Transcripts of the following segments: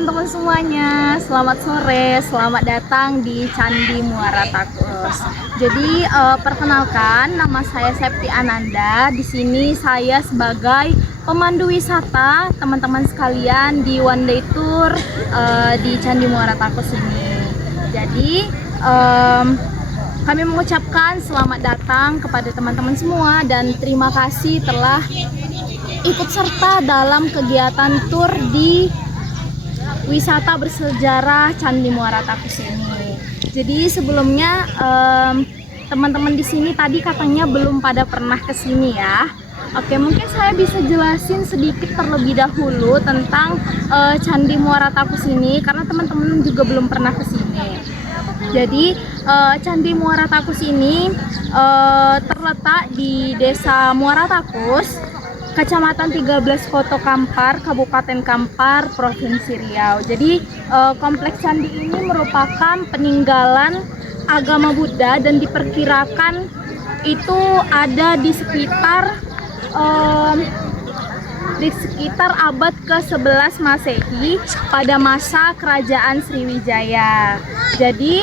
teman-teman semuanya, selamat sore, selamat datang di Candi Muara Takus. Jadi perkenalkan, nama saya Septi Ananda. Di sini saya sebagai pemandu wisata teman-teman sekalian di one day tour di Candi Muara Takus ini. Jadi kami mengucapkan selamat datang kepada teman-teman semua dan terima kasih telah ikut serta dalam kegiatan tour di wisata bersejarah Candi Muara Takus ini. Jadi sebelumnya teman-teman di sini tadi katanya belum pada pernah ke sini ya. Oke, mungkin saya bisa jelasin sedikit terlebih dahulu tentang Candi Muara Takus ini karena teman-teman juga belum pernah ke sini. Jadi Candi Muara Takus ini terletak di Desa Muara Takus, Kecamatan 13 Koto Kampar, Kabupaten Kampar, Provinsi Riau. Jadi kompleks candi ini merupakan peninggalan agama Buddha dan diperkirakan itu ada di sekitar abad ke-11 Masehi pada masa Kerajaan Sriwijaya. Jadi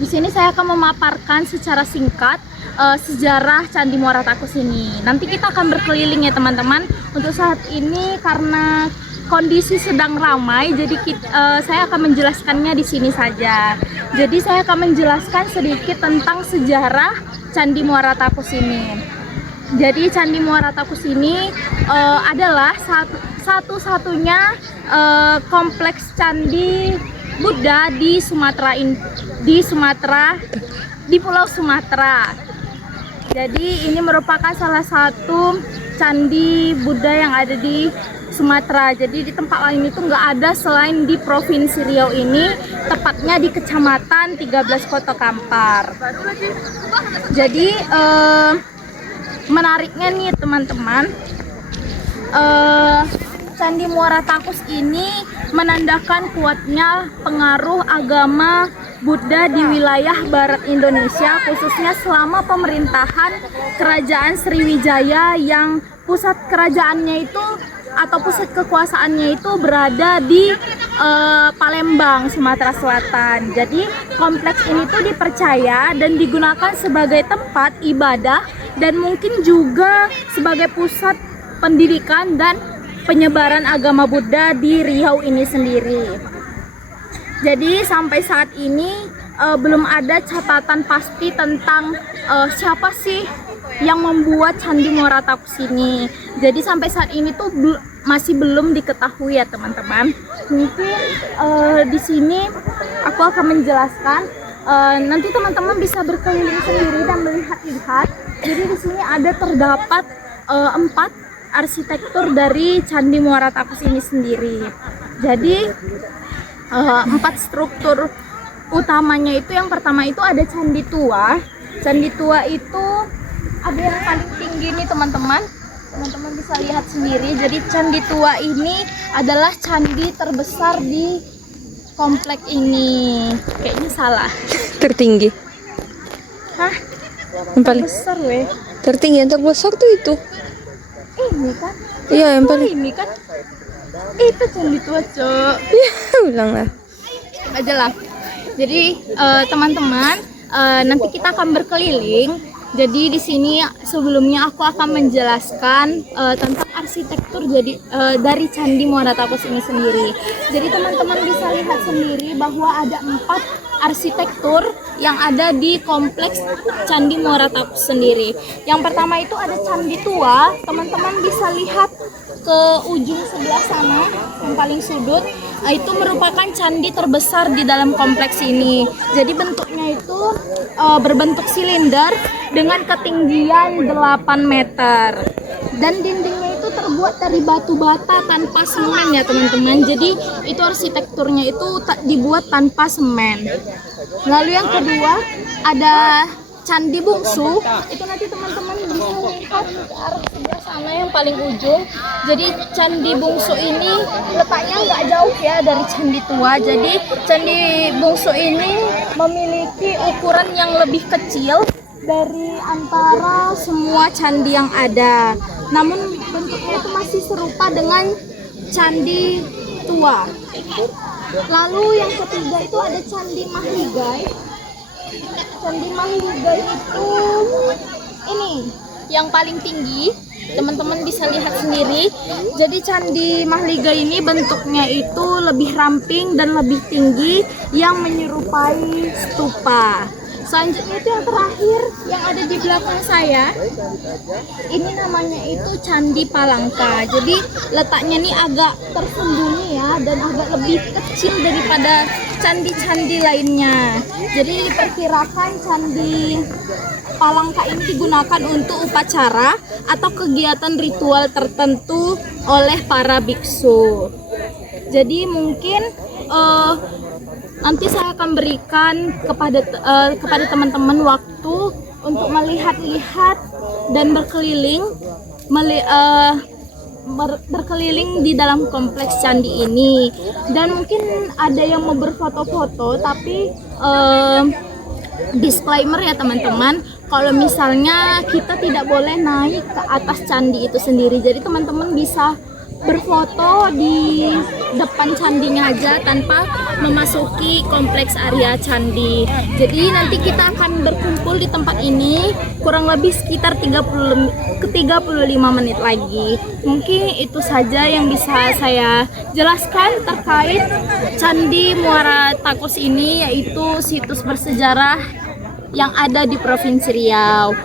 di sini saya akan memaparkan secara singkat sejarah Candi Muara Takus ini. Nanti kita akan berkeliling ya teman-teman. Untuk saat ini karena kondisi sedang ramai, jadi saya akan menjelaskannya di sini saja. Jadi saya akan menjelaskan sedikit tentang sejarah Candi Muara Takus ini. Jadi Candi Muara Takus ini adalah satu-satunya kompleks candi Buddha di Pulau Sumatera. Jadi ini merupakan salah satu candi Buddha yang ada di Sumatera. Jadi di tempat lain itu nggak ada selain di Provinsi Riau ini, tepatnya di Kecamatan 13 Koto Kampar. Jadi menariknya nih teman-teman, Candi Muara Takus ini menandakan kuatnya pengaruh agama Buddha di wilayah barat Indonesia, khususnya selama pemerintahan Kerajaan Sriwijaya yang pusat kerajaannya itu atau pusat kekuasaannya itu berada di Palembang, Sumatera Selatan. Jadi kompleks ini tuh dipercaya dan digunakan sebagai tempat ibadah dan mungkin juga sebagai pusat pendidikan dan penyebaran agama Buddha di Riau ini sendiri. Jadi sampai saat ini belum ada catatan pasti tentang siapa sih yang membuat Candi Muara Takus ini. Jadi sampai saat ini tuh masih belum diketahui ya teman-teman. Mungkin di sini aku akan menjelaskan. Nanti teman-teman bisa berkeliling sendiri dan melihat-lihat. Jadi di sini terdapat 4 arsitektur dari Candi Muara Takus ini sendiri. Jadi 4 struktur utamanya itu, yang pertama itu ada Candi Tua. Candi Tua itu ada yang paling tinggi nih teman-teman. Teman-teman bisa lihat sendiri. Jadi Candi Tua ini adalah candi terbesar di komplek ini. Kayaknya salah. Tertinggi. Hah? Yang paling besar weh. tertinggi, yang terbesar tuh itu. Ini kan? Iya, yang paling. Ini kan? Itu Candi Tua, Cok. Iya, bilang lah. Aja lah. Jadi teman-teman, nanti kita akan berkeliling. Jadi di sini sebelumnya aku akan menjelaskan tentang arsitektur dari Candi Muara Takus ini sendiri. Jadi teman-teman bisa lihat sendiri bahwa ada 4 arsitektur yang ada di kompleks Candi Muara Takus sendiri. Yang pertama itu ada Candi Tua. Teman-teman bisa lihat ke ujung sebelah sana, yang paling sudut. Itu merupakan candi terbesar di dalam kompleks ini. Jadi bentuknya itu berbentuk silinder dengan ketinggian 8 meter. Dan dindingnya itu terbuat dari batu bata tanpa semen ya teman-teman. Jadi itu arsitekturnya itu dibuat tanpa semen. Lalu yang kedua ada Candi Bungsu. Itu nanti teman-teman bisa lihat ke arah sebelah sana yang paling ujung. Jadi Candi Bungsu ini letaknya nggak jauh ya dari Candi Tua. Jadi Candi Bungsu ini memiliki ukuran yang lebih kecil dari antara semua candi yang ada. Namun bentuknya itu masih serupa dengan Candi tua. Lalu yang ketiga itu ada Candi Mahligai. Candi Mahligai itu ini yang paling tinggi. Teman-teman bisa lihat sendiri. Jadi Candi Mahligai ini bentuknya itu lebih ramping dan lebih tinggi yang menyerupai stupa. Selanjutnya itu yang terakhir yang ada di belakang saya. Ini namanya itu Candi Palangka. Jadi letaknya nih agak tersembunyi ya dan agak lebih kecil daripada candi-candi lainnya. Jadi diperkirakan Candi Palangka ini digunakan untuk upacara atau kegiatan ritual tertentu oleh para biksu. Jadi mungkin nanti saya akan berikan kepada teman-teman waktu untuk melihat-lihat dan berkeliling di dalam kompleks candi ini. Dan mungkin ada yang mau berfoto-foto, tapi disclaimer ya teman-teman, kalau misalnya kita tidak boleh naik ke atas candi itu sendiri. Jadi teman-teman bisa berfoto di depan candinya aja tanpa memasuki kompleks area candi. Jadi nanti kita akan berkumpul di tempat ini kurang lebih sekitar 35 menit lagi. Mungkin itu saja yang bisa saya jelaskan terkait Candi Muara Takus ini, yaitu situs bersejarah yang ada di Provinsi Riau.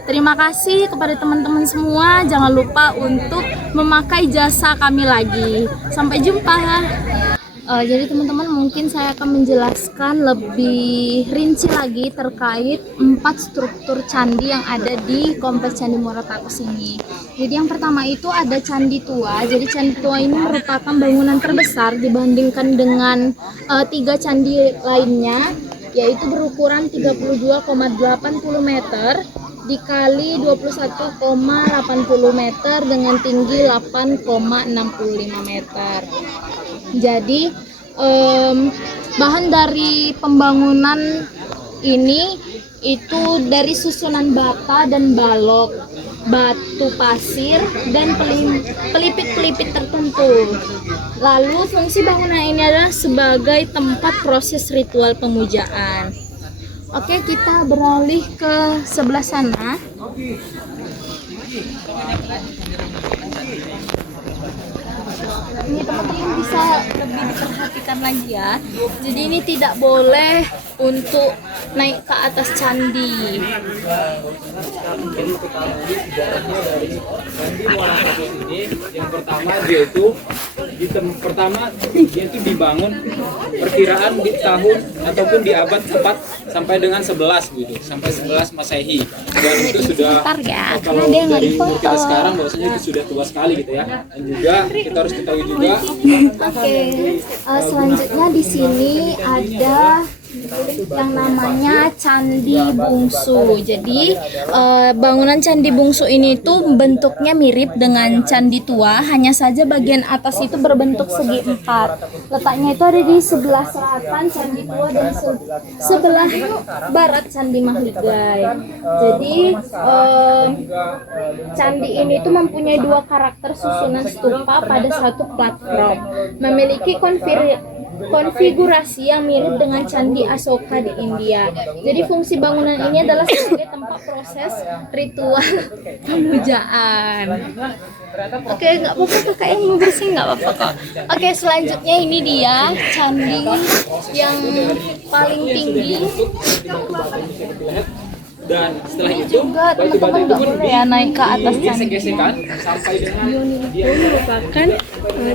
Terima kasih kepada teman-teman semua. Jangan lupa untuk memakai jasa kami lagi. Sampai jumpa. Jadi teman-teman, mungkin saya akan menjelaskan lebih rinci lagi terkait 4 struktur candi yang ada di Kompleks Candi Muara Takus ini. Jadi yang pertama itu ada Candi Tua. Jadi Candi Tua ini merupakan bangunan terbesar dibandingkan dengan 3 candi lainnya, yaitu berukuran 32,80 meter dikali 21,80 meter dengan tinggi 8,65 meter. Jadi bahan dari pembangunan ini itu dari susunan bata dan balok, batu pasir dan pelipit-pelipit tertentu. Lalu fungsi bangunan ini adalah sebagai tempat proses ritual pemujaan. Oke, kita beralih ke sebelah sana. Ini teman-teman bisa lebih diperhatikan lagi ya. Jadi ini tidak boleh untuk naik ke atas candi. Yang pertama dia itu dibangun perkiraan di tahun ataupun di abad 4 sampai dengan 11 gitu, sampai 11 Masehi. Dan itu sudah kalau dari umur kita sekarang bahwasanya itu sudah tua sekali gitu ya. Dan juga kita harus ketahui juga. Oke, selanjutnya di sini ada yang namanya Candi Bungsu. Jadi bangunan Candi Bungsu ini tuh bentuknya mirip dengan Candi Tua, hanya saja bagian atas itu berbentuk segi 4. Letaknya itu ada di sebelah selatan Candi Tua dan sebelah barat Candi Mahligai. Jadi candi ini tuh mempunyai 2 karakter susunan stupa pada satu platform, memiliki konfigurasi yang mirip dengan Candi Asoka di India. Jadi fungsi bangunan ini adalah sebagai tempat proses ritual pemujaan. Oke, nggak apa-apa kakak yang mau bersih, nggak apa-apa kok. Oke, selanjutnya ini dia candi yang paling tinggi. Dan setelah Ini itu juga teman-teman nggak boleh ya naik ke atas candi. gesek-gesekan sampai dengan Itu merupakan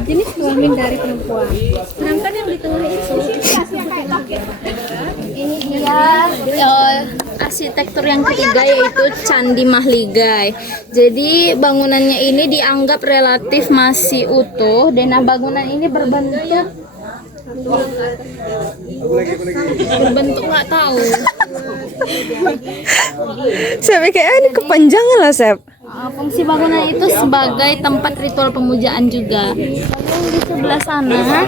jenis kelamin dari perempuan. Sedangkan yang di tengah itu Ini dia arsitektur yang ketiga, yaitu Candi Mahligai. Jadi bangunannya ini dianggap relatif masih utuh dan bangunan ini berbentuk nggak tahu. Sampai kayak ini kepanjangan lah, Sep. Fungsi bangunan itu sebagai tempat ritual pemujaan juga. Lalu di sebelah sana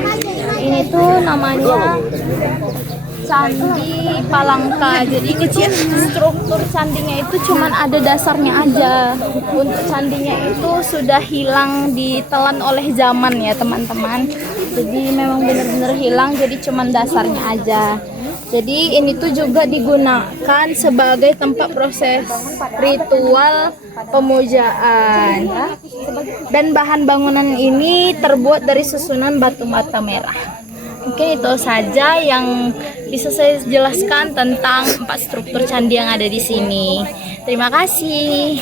ini tuh namanya Candi Palangka. Jadi kecil struktur candinya itu cuman ada dasarnya aja. Untuk candinya itu sudah hilang, ditelan oleh zaman ya teman-teman. Jadi memang benar-benar hilang, jadi cuman dasarnya aja. Jadi ini tuh juga digunakan sebagai tempat proses ritual pemujaan. Dan bahan bangunan ini terbuat dari susunan batu bata merah. Mungkin itu saja yang bisa saya jelaskan tentang 4 struktur candi yang ada di sini. Terima kasih.